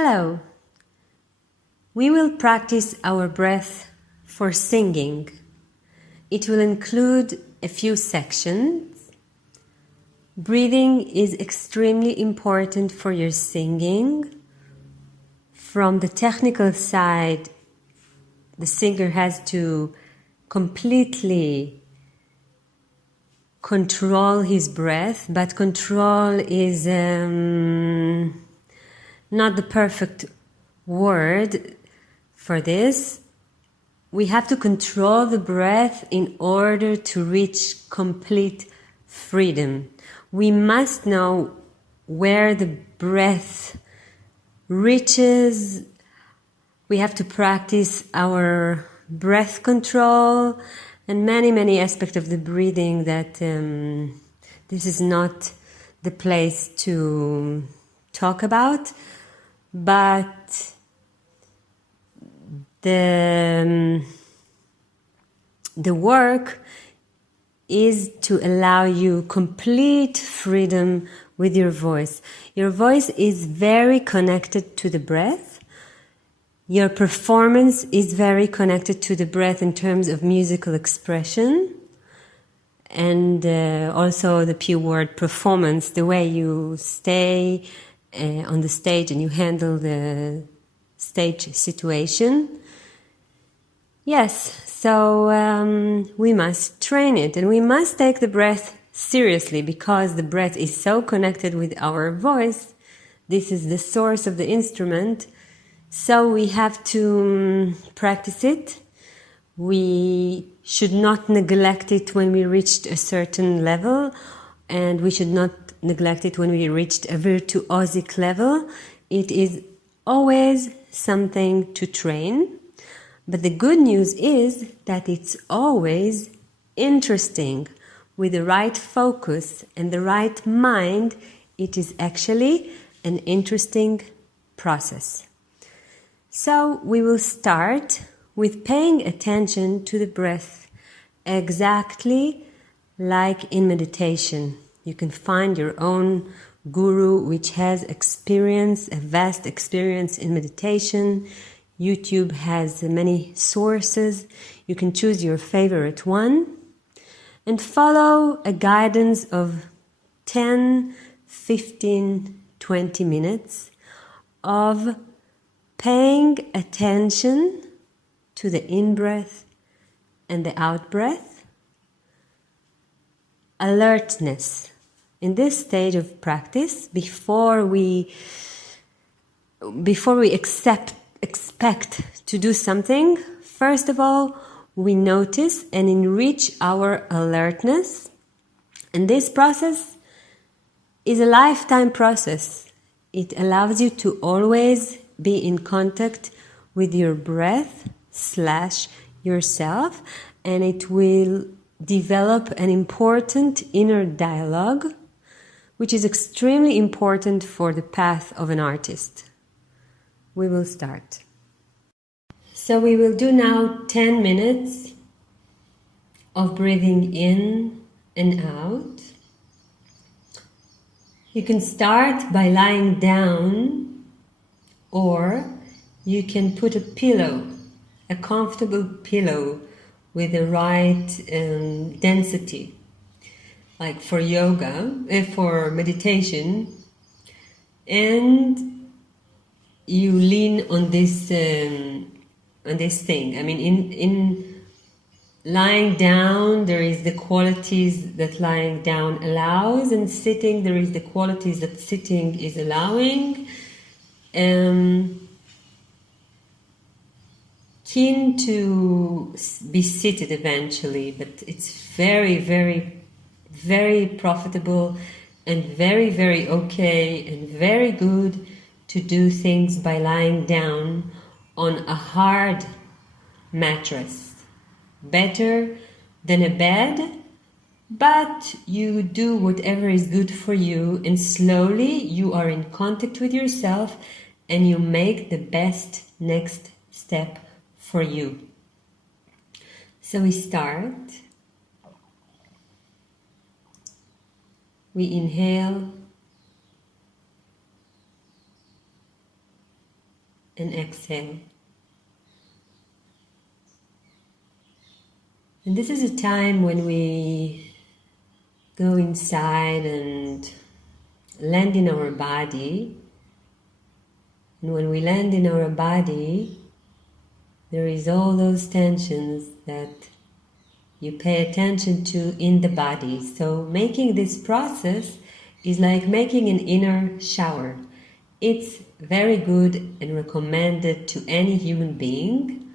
Hello. We will practice our breath for singing. It will include a few sections. Breathing is extremely important for your singing. From the technical side, the singer has to completely control his breath, but control is not the perfect word for this. We have to control the breath in order to reach complete freedom. We must know where the breath reaches. We have to practice our breath control and many aspects of the breathing that this is not the place to talk about. But the work is to allow you complete freedom with your voice. Your voice is very connected to the breath. Your performance is very connected to the breath in terms of musical expression. And also the pure word performance, the way you stay on the stage and you handle the stage situation. Yes, so we must train it, and we must take the breath seriously because the breath is so connected with our voice. This is the source of the instrument, so we have to practice it. We should not neglect it when we reached a certain level, and we should not neglect it when we reached a virtuosic level. It is always something to train. But the good news is that it's always interesting. With the right focus and the right mind, it is actually an interesting process. So we will start with paying attention to the breath, exactly like in meditation. You can find your own guru which has experience, a vast experience in meditation. YouTube has many sources. You can choose your favorite one and follow a guidance of 10, 15, 20 minutes of paying attention to the in-breath and the out-breath. Alertness. In this stage of practice, before we expect to do something, first of all, we notice and enrich our alertness. And this process is a lifetime process. It allows you to always be in contact with your breath / yourself, and it will develop an important inner dialogue, which is extremely important for the path of an artist. We will start. So we will do now 10 minutes of breathing in and out. You can start by lying down, or you can put a pillow, a comfortable pillow with the right density, like for yoga, for meditation, and you lean on this thing. I mean, in lying down, there is the qualities that lying down allows, and sitting, there is the qualities that sitting is allowing. Keen to be seated eventually, but it's very profitable and very okay and very good to do things by lying down on a hard mattress. Better than a bed, but you do whatever is good for you, and slowly you are in contact with yourself and you make the best next step for you. So we start. We inhale. and exhale. And this is a time when we go inside and land in our body. And when we land in our body, there is all those tensions that you pay attention to in the body. So making this process is like making an inner shower. It's very good and recommended to any human being,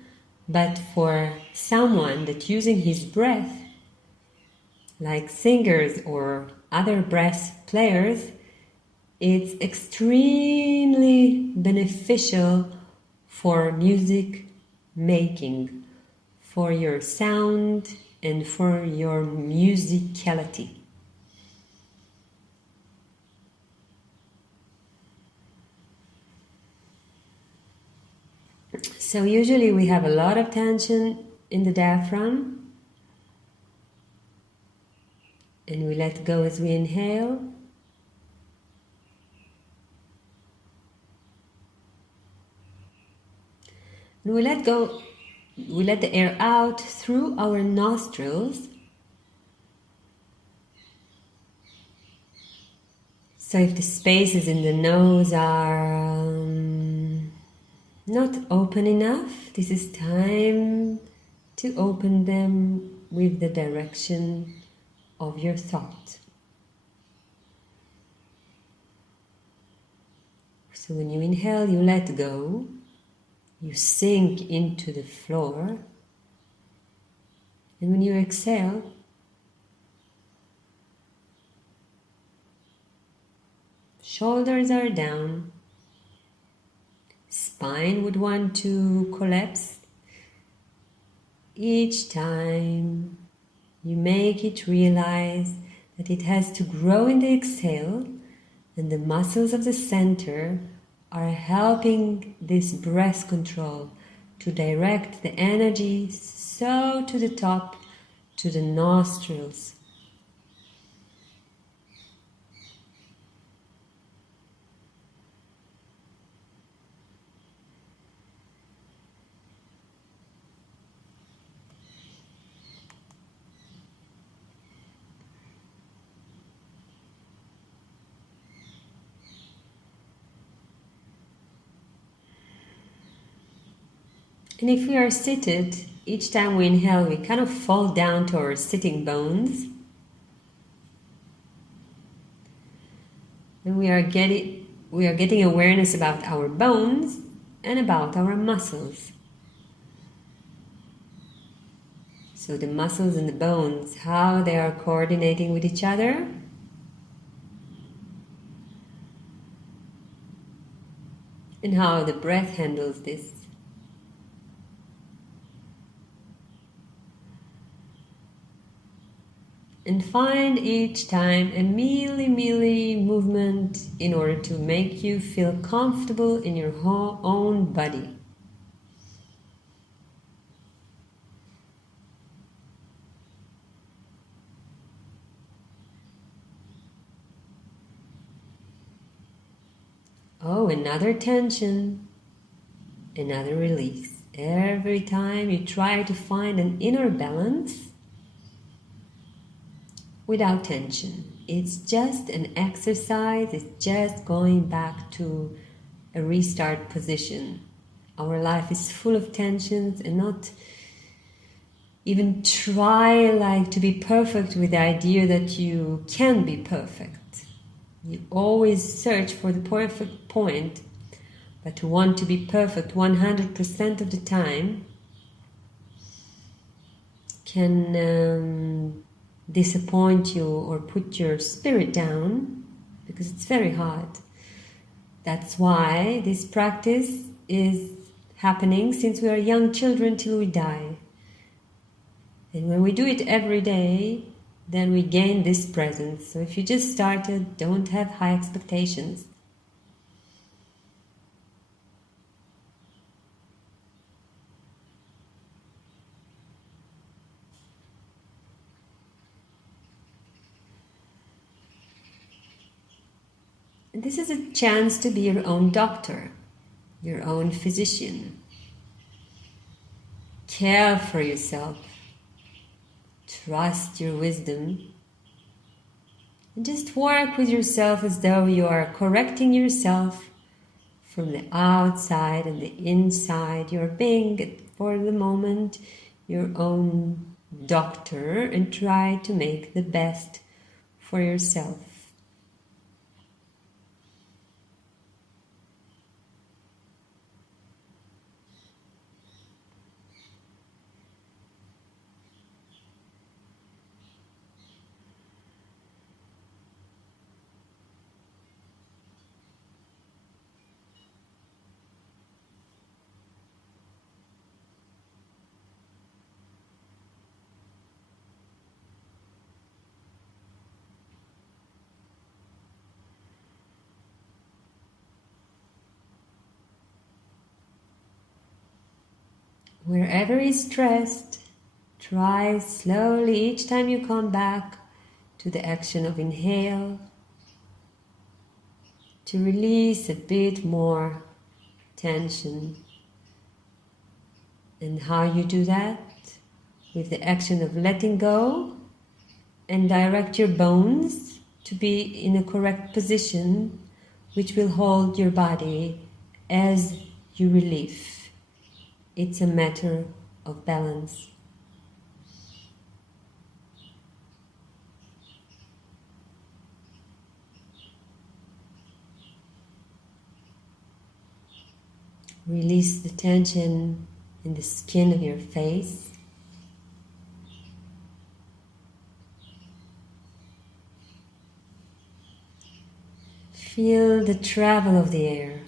but for someone that using his breath, like singers or other breath players, it's extremely beneficial for music making, for your sound and for your musicality. So usually we have a lot of tension in the diaphragm, and we let go as we inhale. And we let the air out through our nostrils. So if the spaces in the nose are not open enough, this is time to open them with the direction of your thought. So when you inhale, you let go. You sink into the floor, and when you exhale, shoulders are down, spine would want to collapse. Each time you make it realize that it has to grow in the exhale, and the muscles of the center are helping this breath control to direct the energy so to the top, to the nostrils. And if we are seated, each time we inhale, we kind of fall down to our sitting bones. And we are getting awareness about our bones and about our muscles. So the muscles and the bones, how they are coordinating with each other. And how the breath handles this. And find each time a milli movement in order to make you feel comfortable in your own body. Oh, another tension, another release. Every time you try to find an inner balance, without tension. It's just an exercise. It's just going back to a restart position. Our life is full of tensions, and not even try to be perfect with the idea that you can be perfect. You always search for the perfect point, but to want to be perfect 100% of the time can disappoint you or put your spirit down, because it's very hard. That's why this practice is happening since we are young children till we die. And when we do it every day, then we gain this presence. So if you just started, don't have high expectations. This is a chance to be your own doctor. your own physician. Care for yourself. Trust your wisdom. And just work with yourself as though you are correcting yourself from the outside and the inside. You're being, for the moment, your own doctor, and try to make the best for yourself. Wherever is stressed, try slowly each time you come back to the action of inhale to release a bit more tension. And how you do that? With the action of letting go and direct your bones to be in a correct position, which will hold your body as you relieve. It's a matter of balance. Release the tension in the skin of your face. Feel the travel of the air.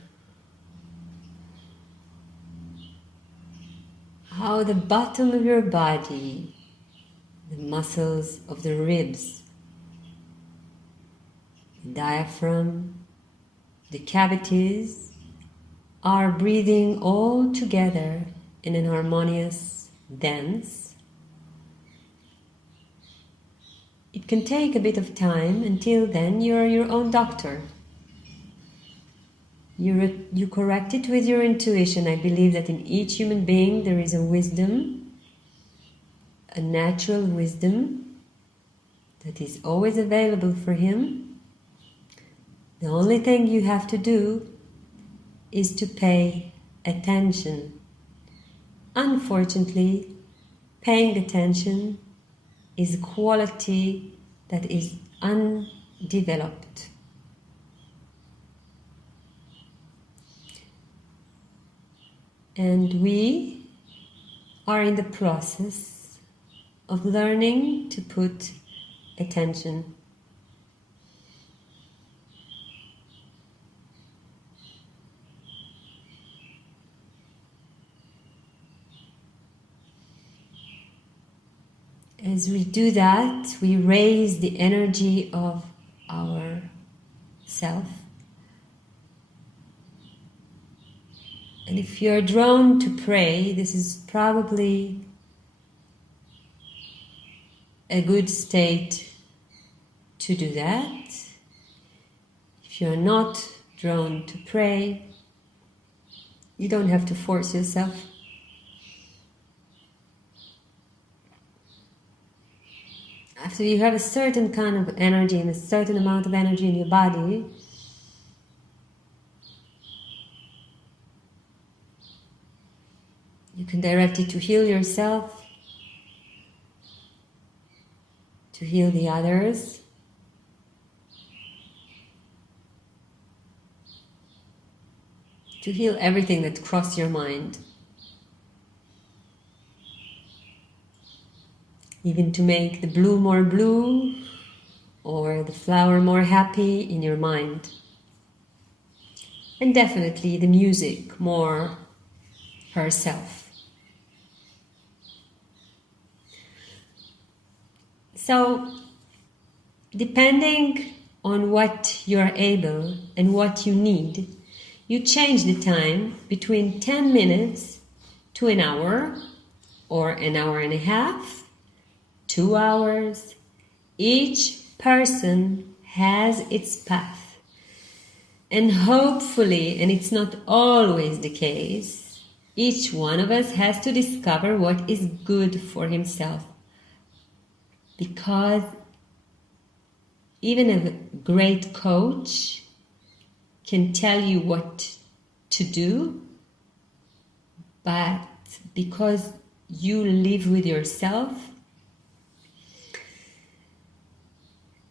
How the bottom of your body, the muscles of the ribs, the diaphragm, the cavities are breathing all together in an harmonious dance. It can take a bit of time. Until then, you're your own doctor. You correct it with your intuition. I believe that in each human being there is a wisdom, a natural wisdom that is always available for him. The only thing you have to do is to pay attention. Unfortunately, paying attention is a quality that is undeveloped. And we are in the process of learning to put attention. As we do that, we raise the energy of our self. And if you're drawn to pray, this is probably a good state to do that. If you're not drawn to pray, you don't have to force yourself. After you have a certain kind of energy and a certain amount of energy in your body, you can direct it to heal yourself, to heal the others, to heal everything that crosses your mind. Even to make the blue more blue or the flower more happy in your mind. And definitely the music more herself. So, depending on what you're able and what you need, you change the time between 10 minutes to an hour or an hour and a half, 2 hours. Each person has its path. And hopefully, and it's not always the case, each one of us has to discover what is good for himself. Because even a great coach can tell you what to do, but because you live with yourself,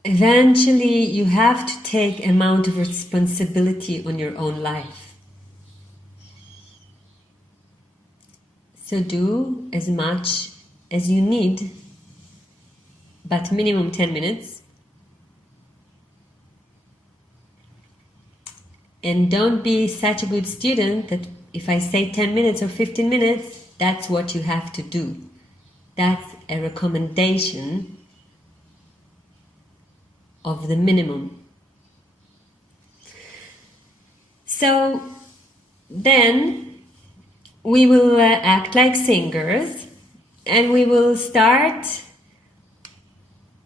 eventually you have to take amount of responsibility on your own life. So do as much as you need, but minimum 10 minutes. And don't be such a good student that if I say 10 minutes or 15 minutes, that's what you have to do. That's a recommendation of the minimum. So then we will act like singers, and we will start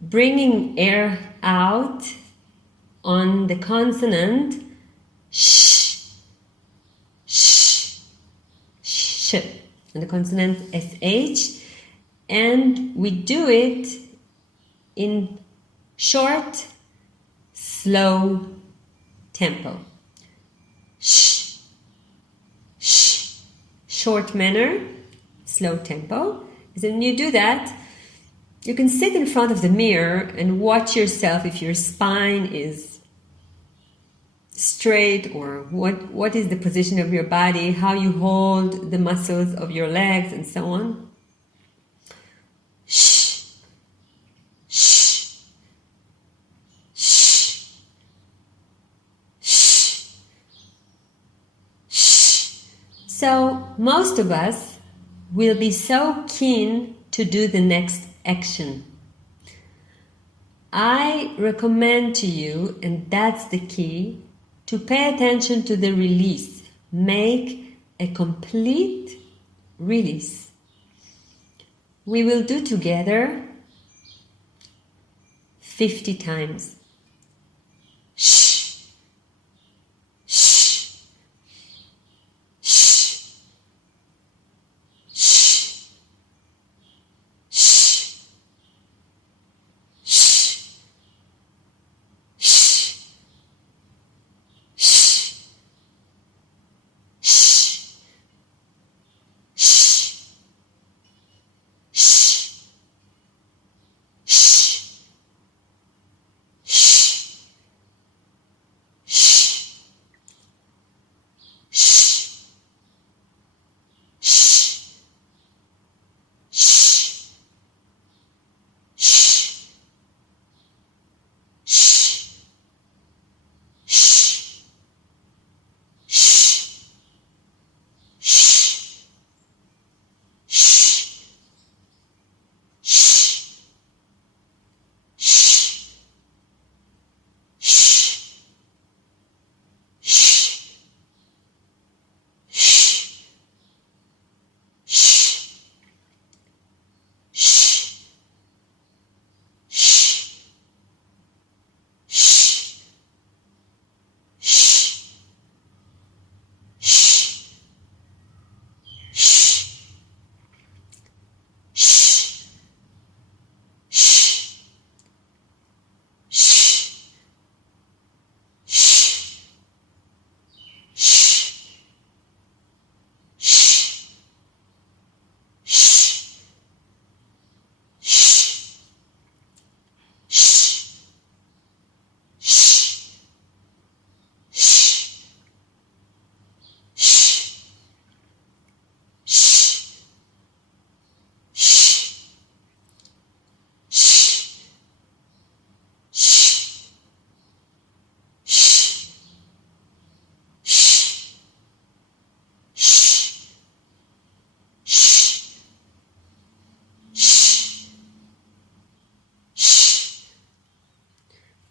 bringing air out on the consonant sh, sh, sh, and the consonant sh, and we do it in short, slow tempo. Sh, sh, short manner, slow tempo. So when you do that, you can sit in front of the mirror and watch yourself if your spine is straight, or what is the position of your body, how you hold the muscles of your legs, and so on. Shh, shh, shh, shh, shh. So most of us will be so keen to do the next action. I recommend to you, and that's the key, to pay attention to the release. Make a complete release. We will do together 50 times. Shh, shh, shh, shh, shh, shh, shh.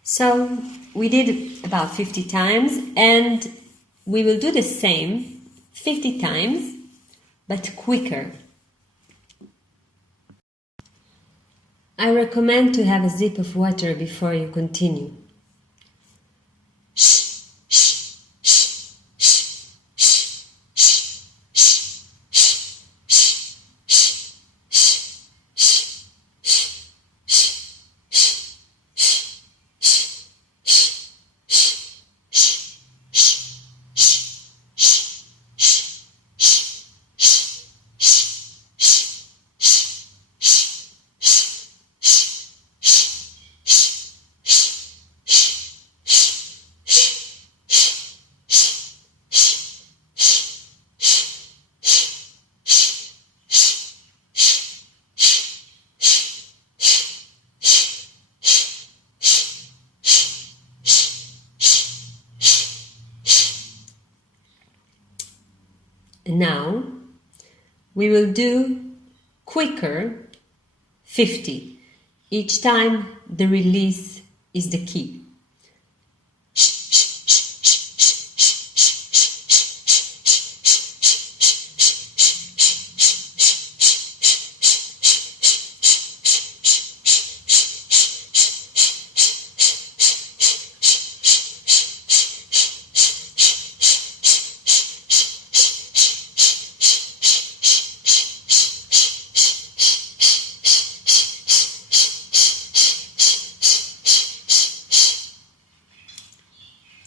So we did about 50 times, and we will do the same 50 times, but quicker. I recommend to have a sip of water before you continue. Shh, shh, And now we will do quicker 50. Each time the release is the key.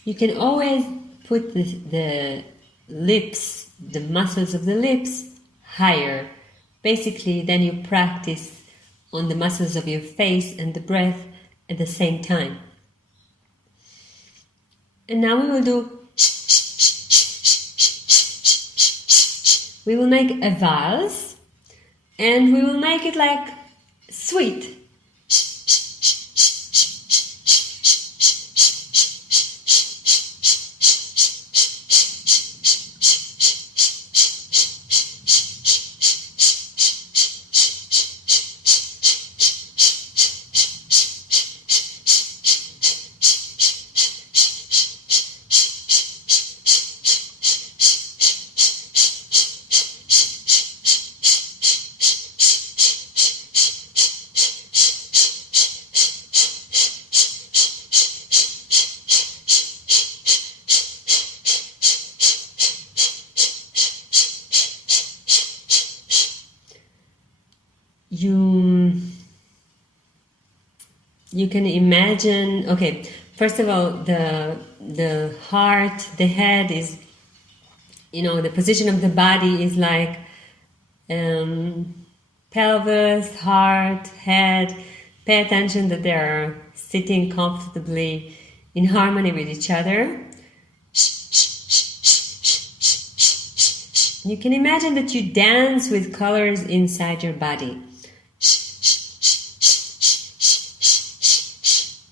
You can always put the lips, the muscles of the lips, higher. Basically, then you practice on the muscles of your face and the breath at the same time. And now we will do... We will make a valse, and we will make it like sweet. You can imagine, okay, first of all, the heart, the head is, the position of the body is like pelvis, heart, head. Pay attention that they are sitting comfortably in harmony with each other. You can imagine that you dance with colors inside your body.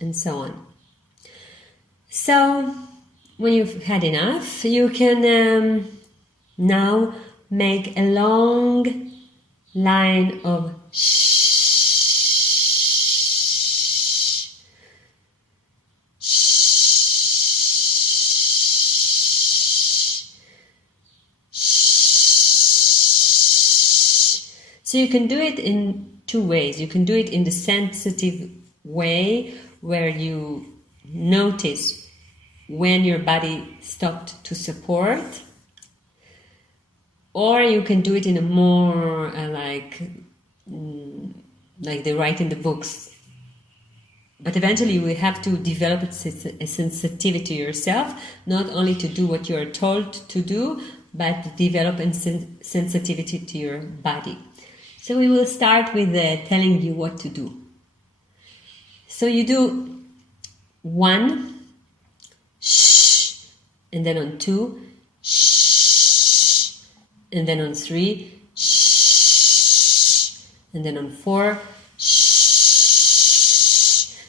And so on. So, when you've had enough, you can now make a long line of shh. So you can do it in two ways. You can do it in the sensitive way, where you notice when your body stopped to support, or you can do it in a more like they write in the books. But eventually you will have to develop a sensitivity to yourself, not only to do what you are told to do, but develop a sensitivity to your body. So we will start with telling you what to do. So you do 1, shh, and then on 2, shh, and then on 3, shh, and then on 4, shh.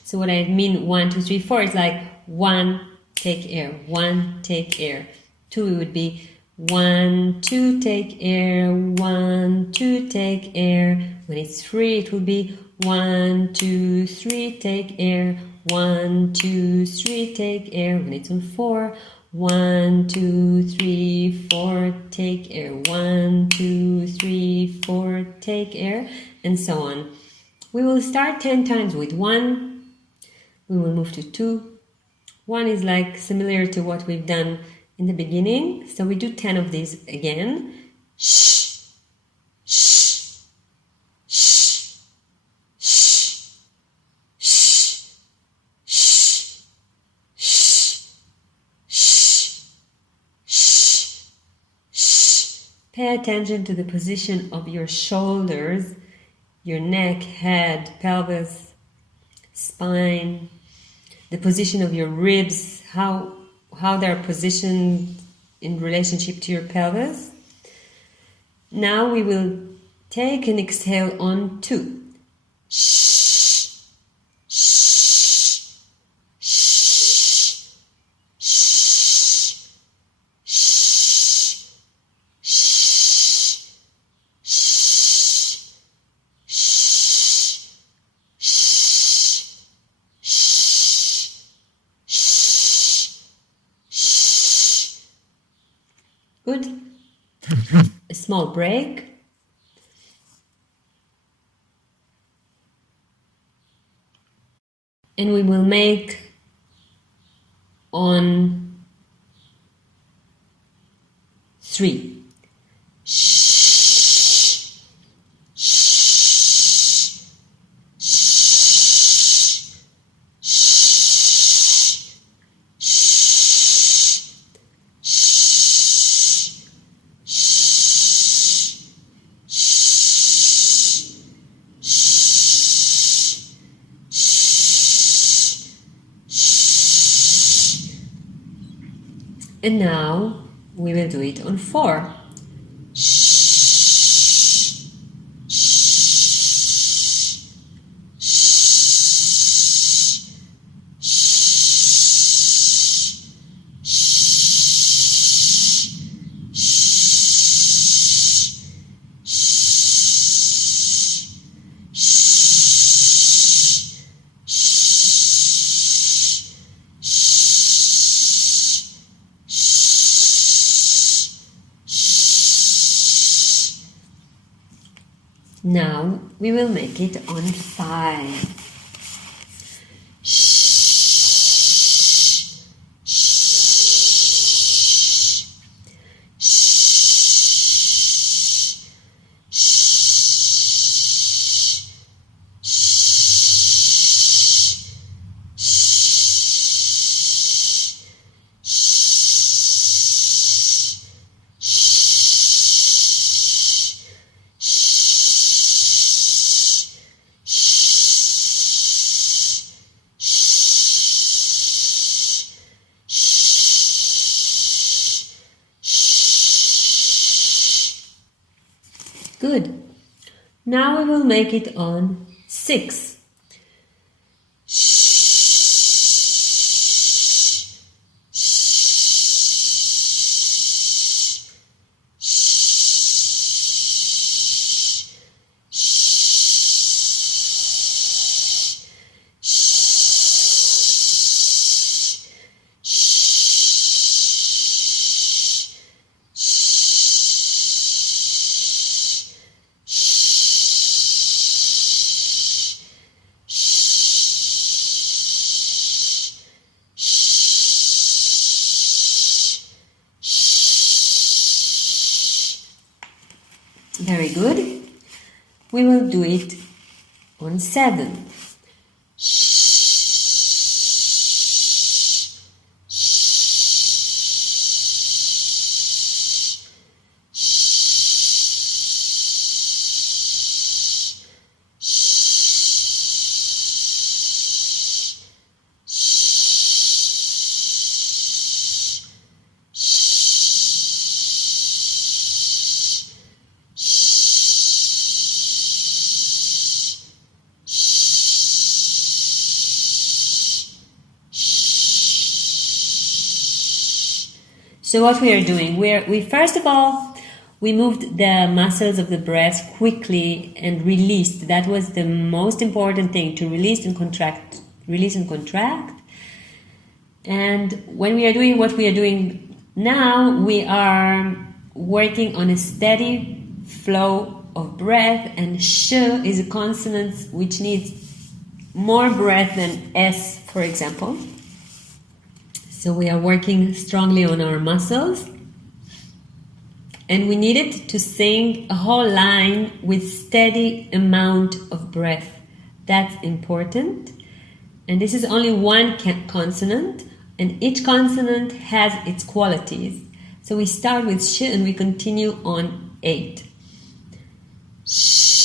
So what I mean 1, 2, 3, 4 is like 1, take air, 1, take air. 2 it would be 1, 2, take air, 1, 2, take air. When it's 3 it would be 1, 2, 3, take air. 1, 2, 3, take air. When it's on 4, 1, 2, 3, 4, take air. 1, 2, 3, 4, take air, and so on. We will start 10 times with 1. We will move to 2. 1 is like similar to what we've done in the beginning, so we do 10 of these again. Shh, shh, shh, shh, shh, shh, shh, shh, shh, shh. Pay attention to the position of your shoulders, your neck, head, pelvis, spine, the position of your ribs, how they're positioned in relationship to your pelvis. Now we will take an exhale on 2. Shh, shh, shh, shh, shh, shh, good. A small break. And we will make on 3. Shh, shh, shh, shh, shh, shh, and now we will do it on 4. Shh, shh, shh, shh, Now we will make it on 5. Shh, shh, shh, shh, Good. Now we will make it on 6. Very good. We will do it on 7. So what we are doing, we first of all, we moved the muscles of the breath quickly and released. That was the most important thing, to release and contract, release and contract. And when we are doing what we are doing now, we are working on a steady flow of breath, and sh is a consonant which needs more breath than s, for example. So we are working strongly on our muscles, and we needed to sing a whole line with steady amount of breath. That's important. And this is only one consonant, and each consonant has its qualities. So we start with sh and we continue on 8. Sh.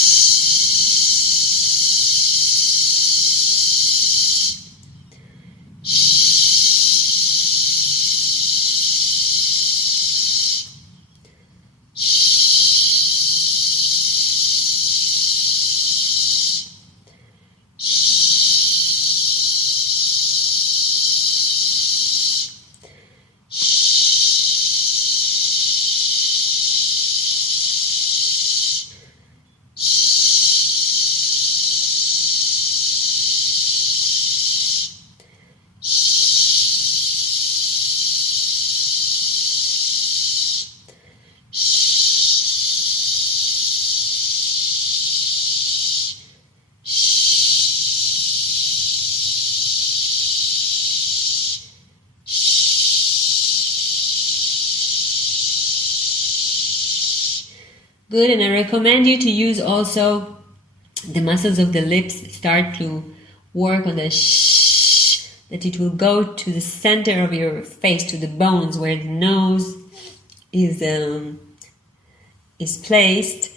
Good, and I recommend you to use also the muscles of the lips. Start to work on the shh, that it will go to the center of your face, to the bones where the nose is placed.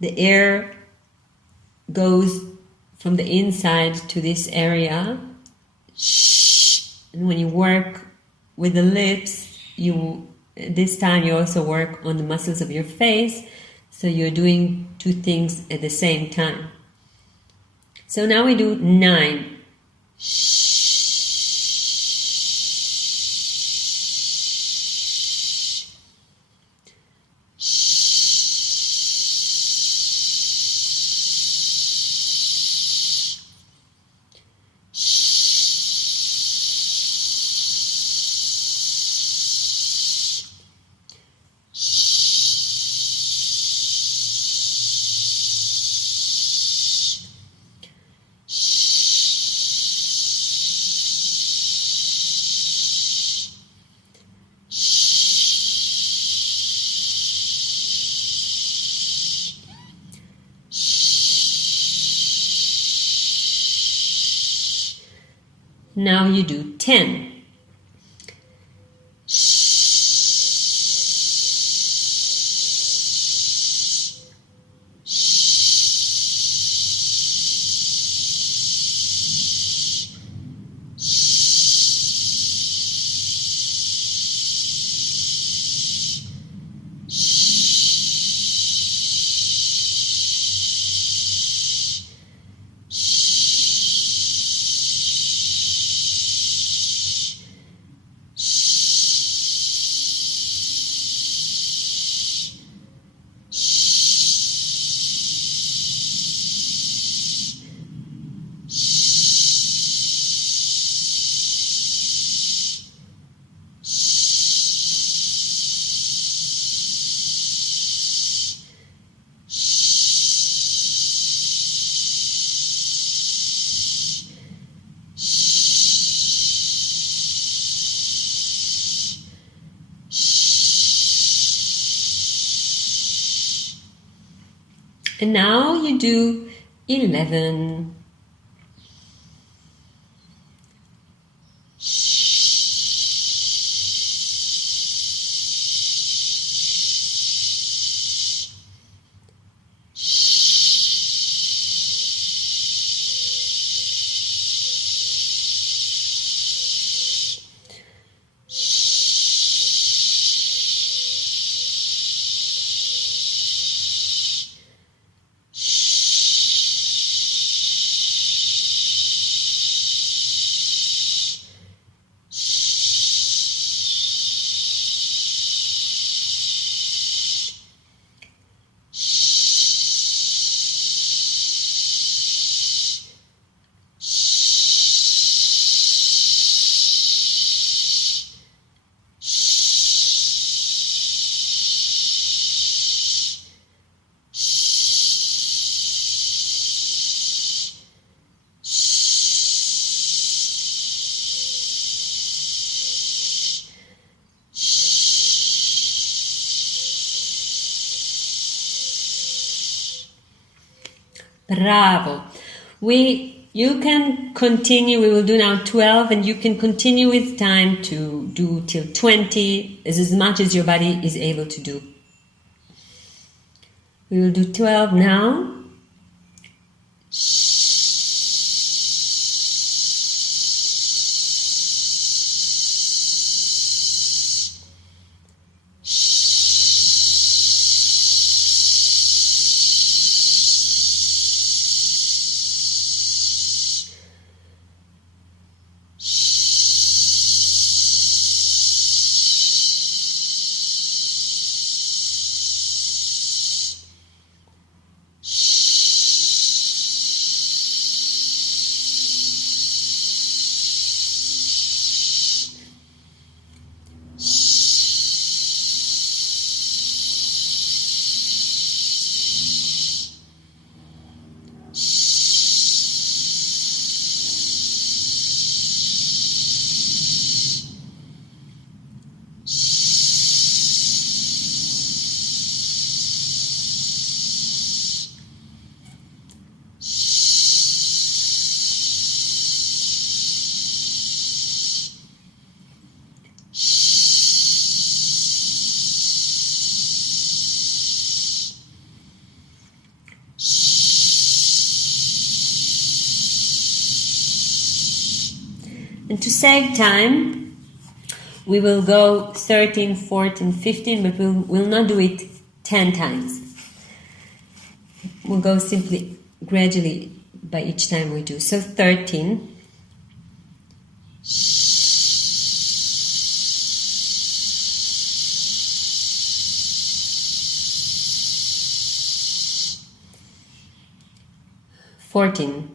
The air goes from the inside to this area. Shh. And when you work with the lips, this time you also work on the muscles of your face. So you're doing two things at the same time. So now we do 9. Shh. Now you do 10. And now you do 11. Bravo. You can continue. We will do now 12, and you can continue with time to do till 20, as much as your body is able to do. We will do 12 now. And to save time, we will go 13, 14, 15, but we'll not do it 10 times. We'll go simply gradually by each time we do. So 13. 14.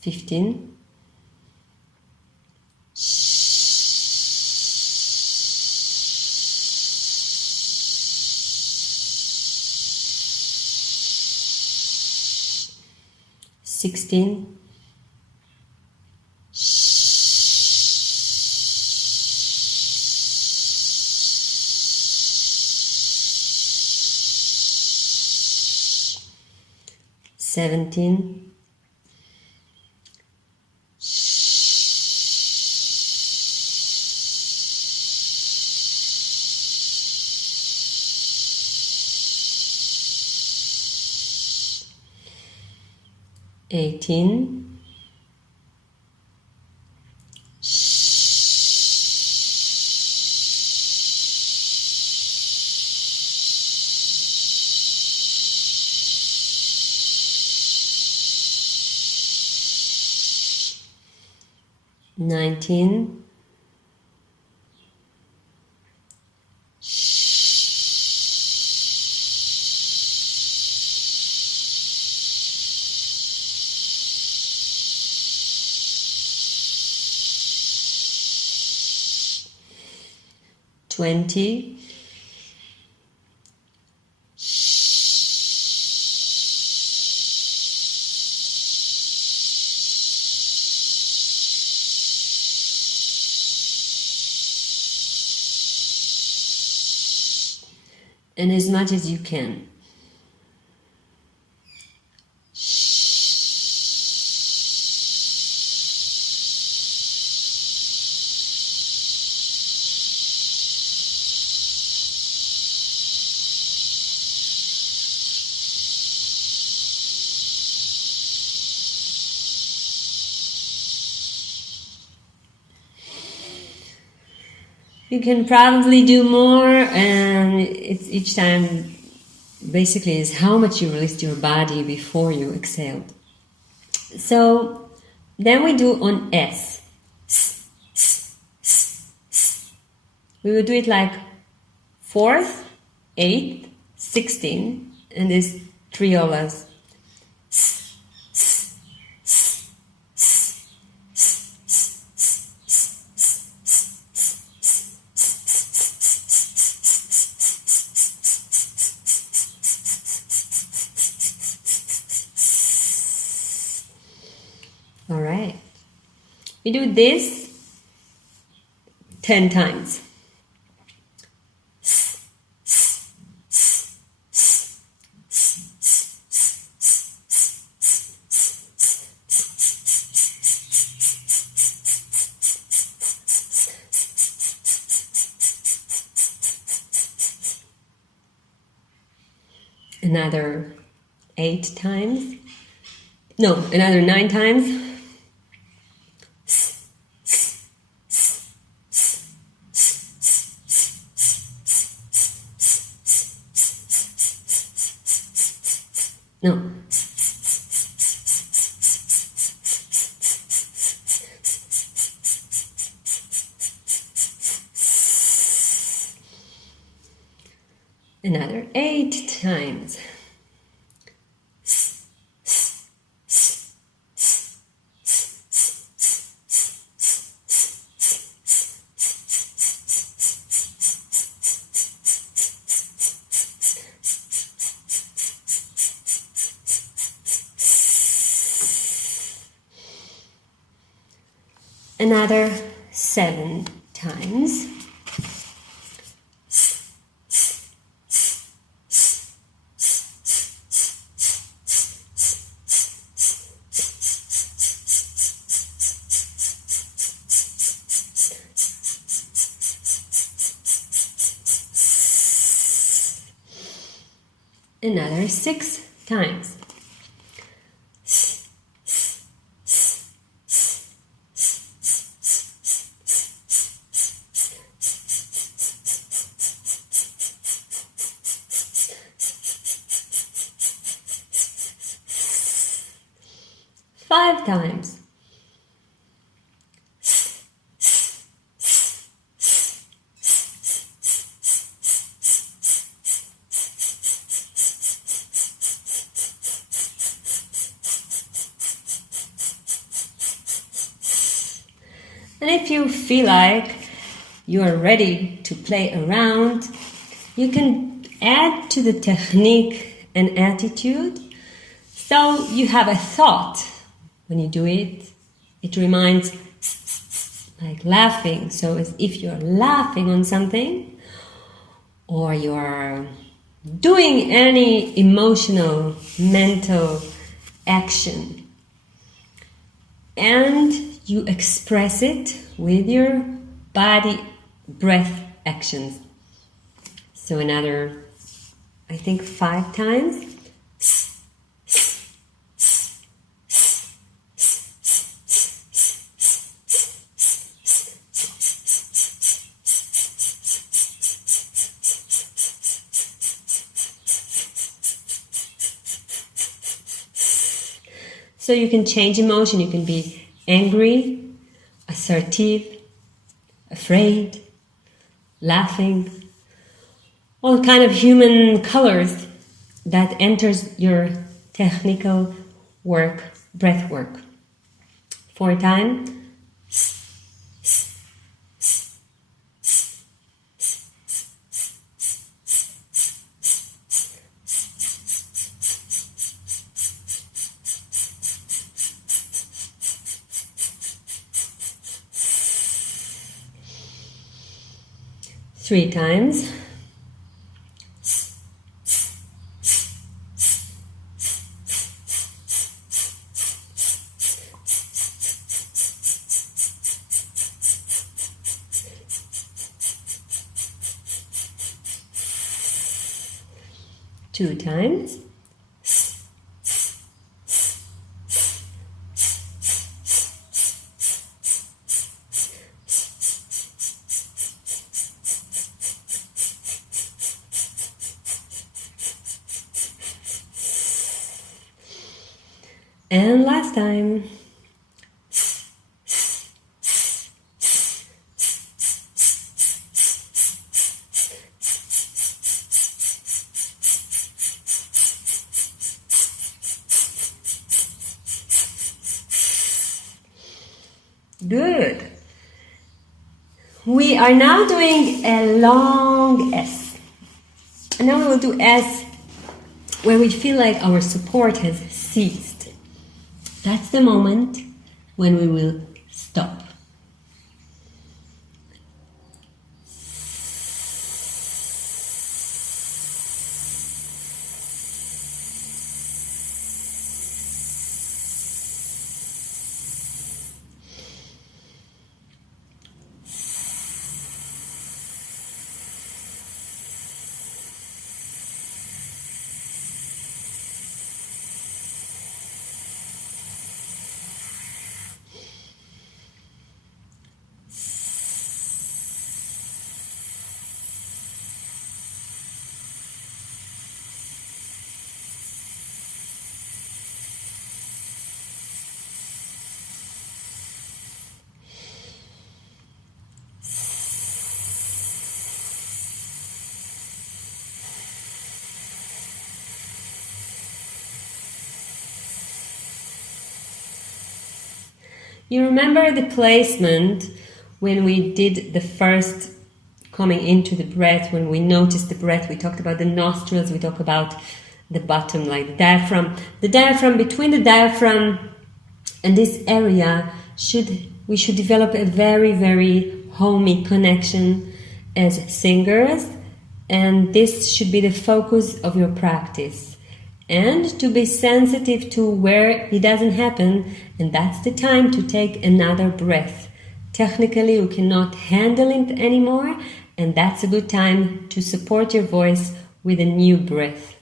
15. 16. 17. 18. 19. 20. 'And as much as you can. You can probably do more, and it's each time basically is how much you released your body before you exhaled. So then we do on S. We will do it like 4th, 8th, 16, and these triolas. All right. We do this 10 times. Another 8 times. No, another 9 times. No. Another 8 times. Another 7 times. another 6 times. 5 times. 'And if you feel like you are ready to play around, you can add to the technique an attitude. So you have a thought when you do it. It reminds like laughing. So as if you're laughing on something, or you're doing any emotional, mental action. And you express it with your body breath actions. So another, I think 5 times. So you can change emotion. You can be angry, assertive, afraid, laughing, all kind of human colors that enters your technical work, breath work. 4 times. 3 times. 2 times. 'And last time. Good. We are now doing a long S. And now we will do S where we feel like our support has ceased. That's the moment when we will stop. You remember the placement when we did the first coming into the breath, when we noticed the breath, we talked about the nostrils, we talked about the bottom, like the diaphragm. The diaphragm, between the diaphragm and this area, we should develop a very, very homey connection as singers, and this should be the focus of your practice. And to be sensitive to where it doesn't happen, and that's the time to take another breath. Technically, we cannot handle it anymore, and that's a good time to support your voice with a new breath.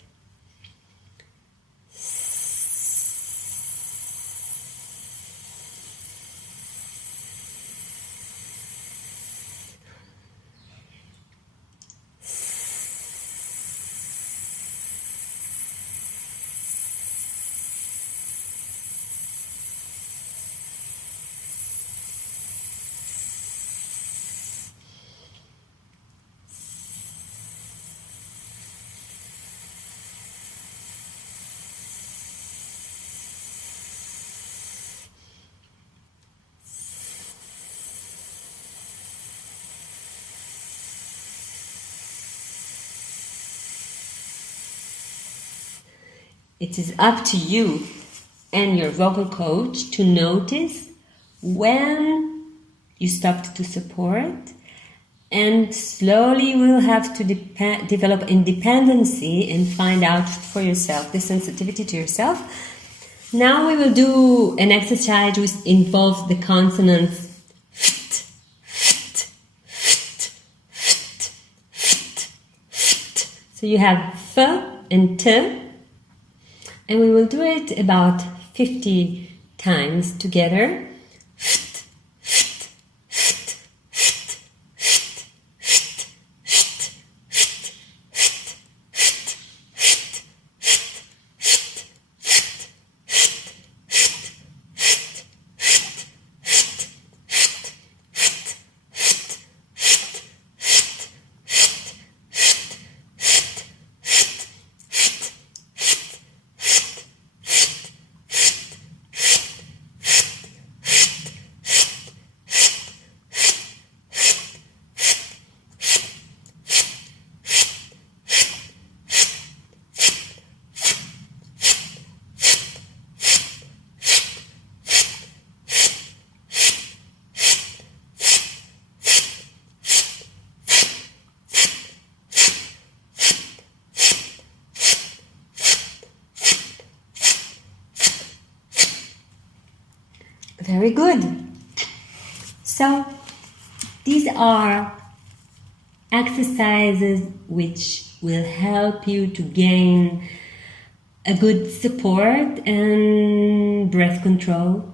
It is up to you and your vocal coach to notice when you stopped to support, and slowly you will have to develop independency and find out for yourself the sensitivity to yourself. Now we will do an exercise which involves the consonants so you have f and t, and we will do it about 50 times together. Very good. So these are exercises which will help you to gain a good support and breath control.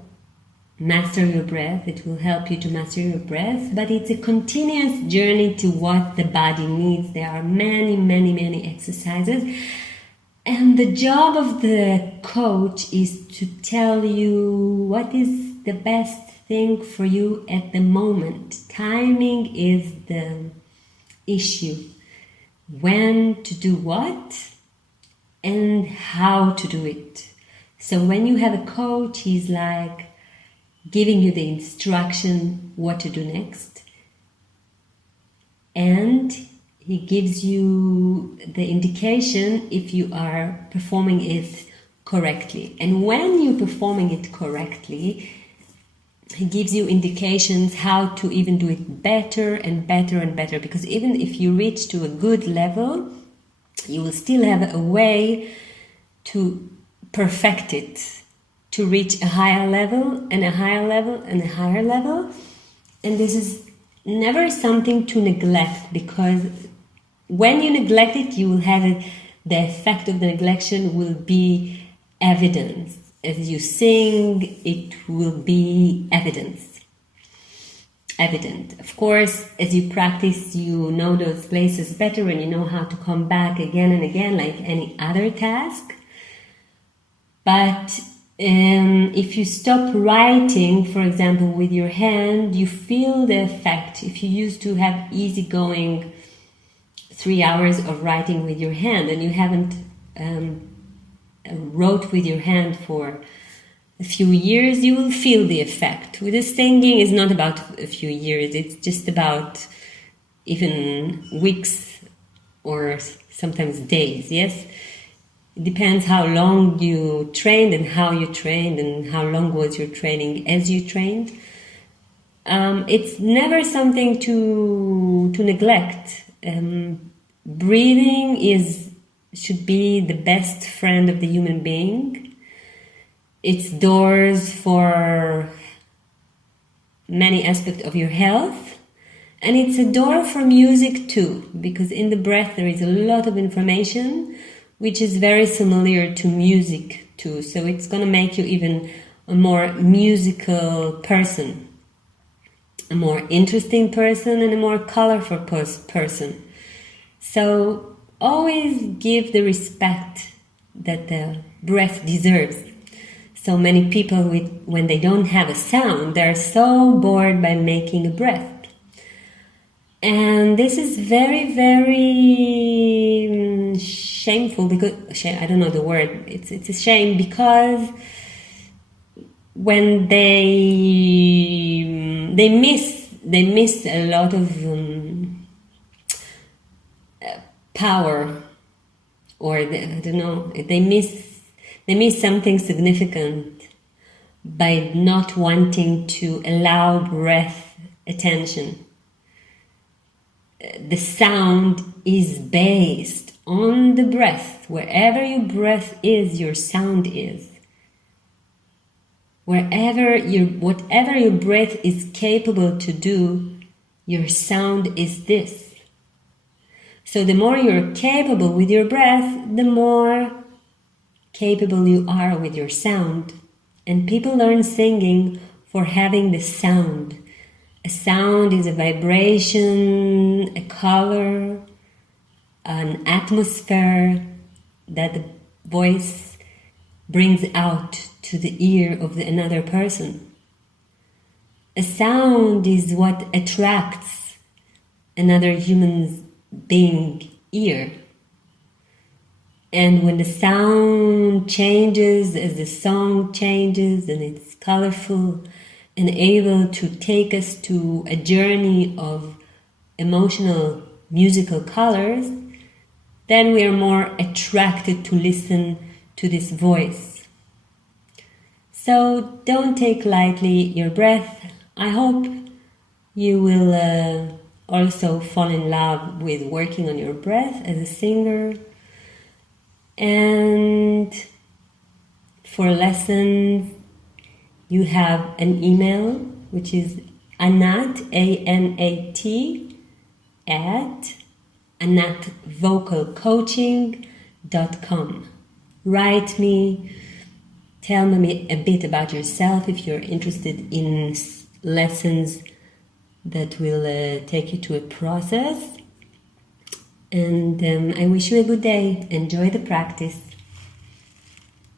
Master your breath. It will help you to master your breath, but it's a continuous journey to what the body needs. There are many, many, many exercises. And the job of the coach is to tell you what is the best thing for you at the moment. Timing is the issue. When to do what and how to do it. So when you have a coach, he's like giving you the instruction what to do next. And he gives you the indication if you are performing it correctly. And when you're performing it correctly, he gives you indications how to even do it better and better and better. Because even if you reach to a good level, you will still have a way to perfect it, to reach a higher level and a higher level and a higher level. And this is never something to neglect, because when you neglect it, you will have it, the effect of the neglection will be evidence. As you sing, it will be evident. Of course, as you practice, you know those places better and you know how to come back again and again like any other task. But if you stop writing, for example, with your hand, you feel the effect. If you used to have easygoing 3 hours of writing with your hand and you haven't wrote with your hand for a few years, you will feel the effect. With the singing, it's not about a few years, it's just about even weeks or sometimes days, yes? It depends how long you trained and how you trained and how long was your training as you trained. It's never something to neglect. Breathing should be the best friend of the human being. It's doors for many aspects of your health. And it's a door for music too, because in the breath there is a lot of information which is very similar to music too. So it's going to make you even a more musical person, a more interesting person, and a more colorful person. So always give the respect that the breath deserves. So many people, when they don't have a sound, they're so bored by making a breath. And this is very, very shameful, because I don't know the word. It's a shame, because when they miss a lot of power, or they miss They miss something significant by not wanting to allow breath attention. The sound is based on the breath. Wherever your breath is, your sound is. Whatever your breath is capable to do, your sound is this. So the more you're capable with your breath, the more capable you are with your sound. And people learn singing for having the sound. A sound is a vibration, a color, an atmosphere that the voice brings out to the ear of another person. A sound is what attracts another human being ear. And when the sound changes, as the song changes, and it's colorful and able to take us to a journey of emotional musical colors, then we are more attracted to listen to this voice. So don't take lightly your breath. I hope you will also fall in love with working on your breath as a singer. And for lessons, you have an email, which is anat, A-N-A-T, at anatvocalcoaching.com. Write me, tell me a bit about yourself if you're interested in lessons that will take you to a process. And I wish you a good day. Enjoy the practice.